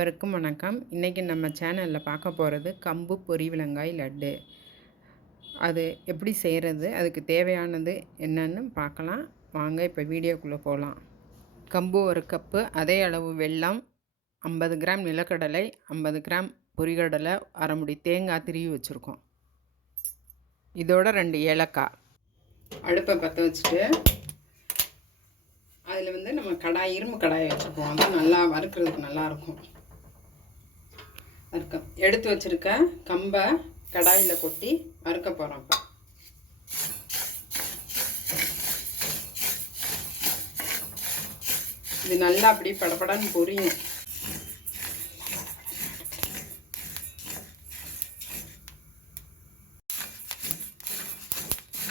அனைவருக்கும் வணக்கம். இன்றைக்கி நம்ம சேனலில் பார்க்க போகிறது கம்பு பொரிவிலங்காய் லட்டு. அது எப்படி செய்கிறது, அதுக்கு தேவையானது என்னன்னு பார்க்கலாம் வாங்க. இப்போ வீடியோக்குள்ளே போகலாம். கம்பு 1 கப்பு, அதே அளவு வெல்லம், 50 கிராம் நிலக்கடலை, 50 கிராம் பொரிகடலை, அரை முடி தேங்காய் திருவி வச்சுருக்கோம். இதோட 2 ஏலக்காய். அடுப்பை பற்ற வச்சுட்டு அதில் நம்ம இரும்பு கடாயை வச்சுருப்போம். அது நல்லா வறுக்கிறதுக்கு நல்லாயிருக்கும். எடுத்து வச்சுருக்க கம்பை கடாயில் கொட்டி வறுக்க போகிறோம். இப்போ இது நல்லா அப்படி படப்படன்னு பொரியும்.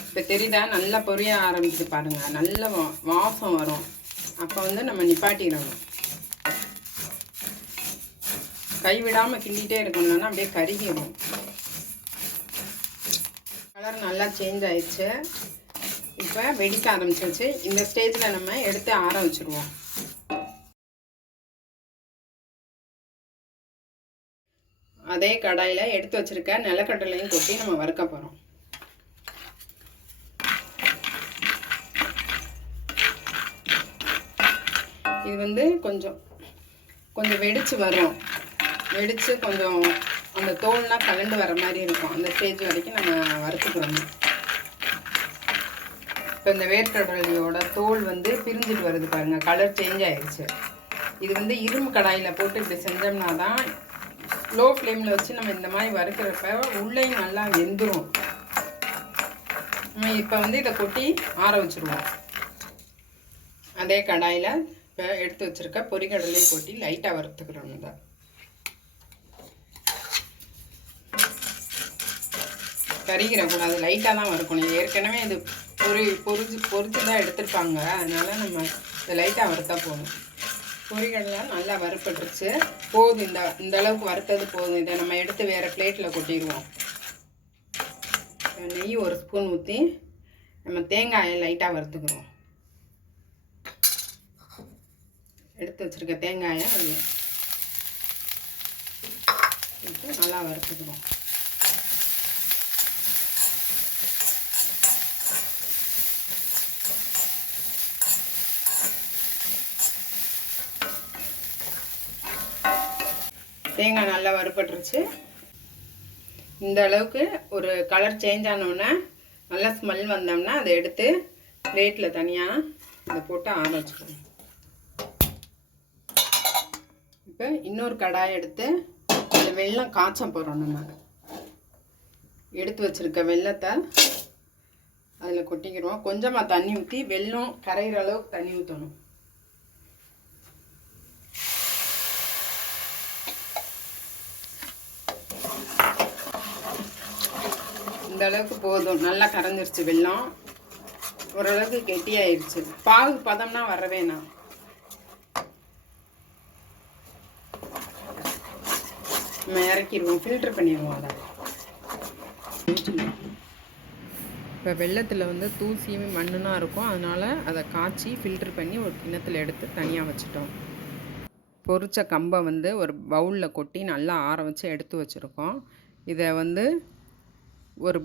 இப்போ தெரியுதா, நல்லா பொரிய ஆரம்பிச்சு பாருங்கள். நல்ல வாசம் வரும். அப்போ நம்ம நிப்பாட்டிடணும். கைவிடாமல் கிண்டிகிட்டே இருக்கணும்னா அப்படியே கருகிடும். கலர் நல்லா சேஞ்ச் ஆயிடுச்சு. இப்போ வெடிக்க ஆரம்பிச்சிருச்சு. இந்த ஸ்டேஜில் நம்ம எடுத்து ஆற வச்சுருவோம். அதே கடாயில் எடுத்து வச்சுருக்க நிலக்கடலையும் கொட்டி நம்ம வறுக்க போகிறோம். இது கொஞ்சம் வெடித்து வரும். வெடித்து கொஞ்சம் அந்த தோல்லாம் கலண்டு வர மாதிரி இருக்கும். அந்த ஸ்டேஜ் வரைக்கும் நம்ம வறுத்துக்கிறோம். இப்போ இந்த வேர்க்கடலையோட தோல் பிரிஞ்சுட்டு வருது பாருங்கள். கலர் சேஞ்ச் ஆயிடுச்சு. இது இரும்பு கடாயில் போட்டு இப்படி செஞ்சோம்னா தான், லோ ஃப்ளேமில் வச்சு நம்ம இந்த மாதிரி வறுக்கிறப்ப உள்ளேயும் நல்லா வெந்துடும். நம்ம இப்போ இதை கொட்டி ஆற வச்சுருவோம். அதே கடாயில் இப்போ எடுத்து வச்சுருக்க பொரிகடலையும் கொட்டி லைட்டாக வறுத்துக்கிறோம். இதை கறிக்கிறக்கூடாது, லைட்டாக தான் வறுக்கணும். ஏற்கனவே இது பொரிச்சு தான் எடுத்துருப்பாங்க. அதனால் நம்ம இதை லைட்டாக வறுத்தா போதும். பொரிகடலை நல்லா வறுப்பட்டுருச்சு. போதும், இந்த அளவுக்கு வறுத்தது போதும். இதை நம்ம எடுத்து வேறு பிளேட்டில் கொட்டிடுவோம். நெய் 1 ஸ்பூன் ஊற்றி நம்ம தேங்காயை லைட்டாக வறுத்துக்கிறோம். எடுத்து வச்சுருக்க தேங்காயை அது நல்லா வறுத்துக்கிறோம். தேங்காய் நல்லா வறுப்பட்டுருச்சு. இந்த அளவுக்கு ஒரு கலர் சேஞ்ச் ஆனோடனே, நல்லா ஸ்மெல் வந்தோம்னா அதை எடுத்து பிளேட்டில் தனியாக இதை போட்டு ஆற வச்சுக்கணும். இப்போ இன்னொரு கடாயை எடுத்து அதில் வெல்லம் காய்ச்ச போகிறோம். நம்ம எடுத்து வச்சுருக்க வெல்லத்தை அதில் கொட்டிக்கிறோம். கொஞ்சமாக தண்ணி ஊற்றி வெல்லம் கரைகிற அளவுக்கு தண்ணி ஊற்றணும். இந்த அளவுக்கு போதும். நல்லா கரைஞ்சிருச்சு. வெல்லம் ஓரளவுக்கு கெட்டியாயிருச்சு. பாகு பதம்னா வர வேணாம். நம்ம இறக்கிடுவோம், ஃபில்டர் பண்ணிடுவோம். அதை இப்போ வெள்ளத்தில் தூசியும் மண்ணுனா இருக்கும். அதனால் அதை காய்ச்சி ஃபில்டர் பண்ணி ஒரு கிண்ணத்தில் எடுத்து தனியாக வச்சுட்டோம். பொரிச்ச கம்பை ஒரு பவுலில் கொட்டி நல்லா ஆற வச்சு எடுத்து வச்சுருக்கோம். இதை ஒரு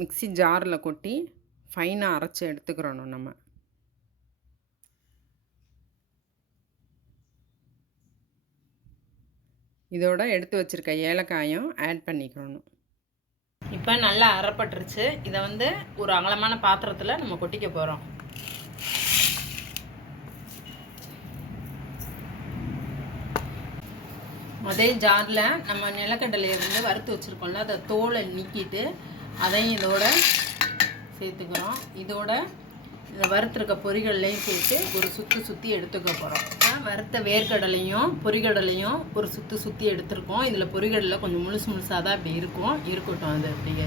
மிக்ஸி ஜாரில் கொட்டி ஃபைனாக அரைச்சி எடுத்துக்கிறணும். நம்ம இதோட எடுத்து வச்சுருக்க ஏலக்காயும் ஆட் பண்ணிக்கிறணும். இப்போ நல்லா அரைப்பட்டுருச்சு. இதை ஒரு அகலமான பாத்திரத்தில் நம்ம கொட்டிக்க போகிறோம். அதே ஜாரில் நம்ம நிலக்கடலையை வறுத்து வச்சுருக்கோம்ல, அதை தோலை நீக்கிட்டு அதையும் இதோட சேர்த்துக்கிறோம். இதோட இந்த வறுத்துருக்க பொரிகடலையும் சேர்த்து ஒரு சுற்றி எடுத்துக்க போகிறோம். வறுத்த வேர்க்கடலையும் பொரிகடலையும் ஒரு சுற்றி எடுத்துருக்கோம். இதில் பொரிகடலை கொஞ்சம் முழுசாக தான் இப்படி இருக்கட்டும். அது அப்படியே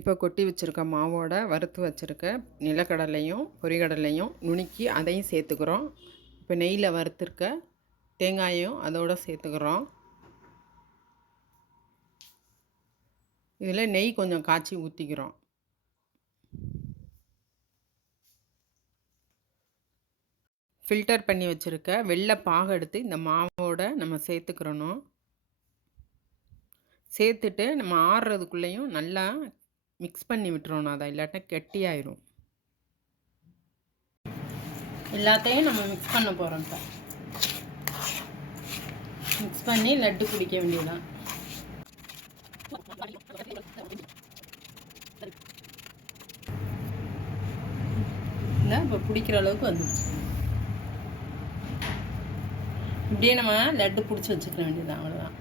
இப்போ கொட்டி வச்சுருக்க மாவோட வறுத்து வச்சுருக்க நிலக்கடலையும் பொரிகடலையும் நுணுக்கி அதையும் சேர்த்துக்கிறோம். இப்போ நெய்யில் வறுத்துருக்க தேங்காயும் அதோடு சேர்த்துக்கிறோம். இதில் நெய் கொஞ்சம் காய்ச்சி ஊற்றிக்கிறோம். ஃபில்டர் பண்ணி வச்சுருக்க வெள்ளை பாகு எடுத்து இந்த மாவோட நம்ம சேர்த்துக்கிறணும். சேர்த்துட்டு நம்ம ஆறுறதுக்குள்ளேயும் நல்லா மிக்ஸ் பண்ணி விட்டுறணும். அதை இல்லாட்டா கெட்டியாயிரும். எல்லாத்தையும் நம்ம மிக்ஸ் பண்ண போகிறோம். இப்போ மிக்ஸ் பண்ணி லட்டு பிடிக்க வேண்டியதுதான். இப்போ பிடிக்கிற அளவுக்கு வந்துடுச்சு. இப்படியே நம்ம லட்டு பிடிச்சி வச்சுக்க வேண்டியதுதான். அவ்வளோதான்.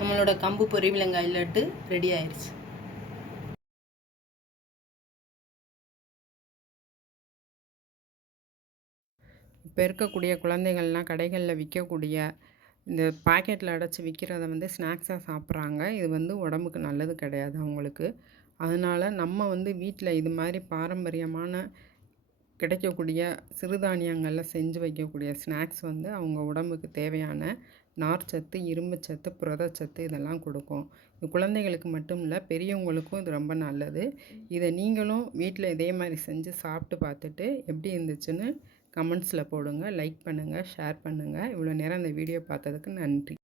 நம்மளோட கம்பு பொரி விலங்காய் லட்டு ரெடி ஆயிடுச்சு. இப்போ இருக்கக்கூடிய குழந்தைகள்லாம் கடைகளில் விற்கக்கூடிய இந்த பாக்கெட்டில் அடைச்சி விற்கிறத வந்து ஸ்நாக்ஸாக சாப்பிட்றாங்க. இது உடம்புக்கு நல்லது கிடையாது அவங்களுக்கு. அதனால் நம்ம வீட்டில் இது மாதிரி பாரம்பரியமான கிடைக்கக்கூடிய சிறுதானியங்களில் செஞ்சு வைக்கக்கூடிய ஸ்நாக்ஸ் அவங்க உடம்புக்கு தேவையான நார்ச்சத்து, இரும்புச்சத்து, புரதச்சத்து இதெல்லாம் கொடுக்கும். இது குழந்தைகளுக்கு மட்டும் இல்லை, பெரியவங்களுக்கும் இது ரொம்ப நல்லது. இதை நீங்களும் வீட்டில் இதே மாதிரி செஞ்சு சாப்பிட்டு பார்த்துட்டு எப்படி இருந்துச்சுன்னு கமெண்ட்ஸில் போடுங்க. லைக் பண்ணுங்கள், ஷேர் பண்ணுங்கள். இவ்வளோ நேரம் இந்த வீடியோ பார்த்ததுக்கு நன்றி.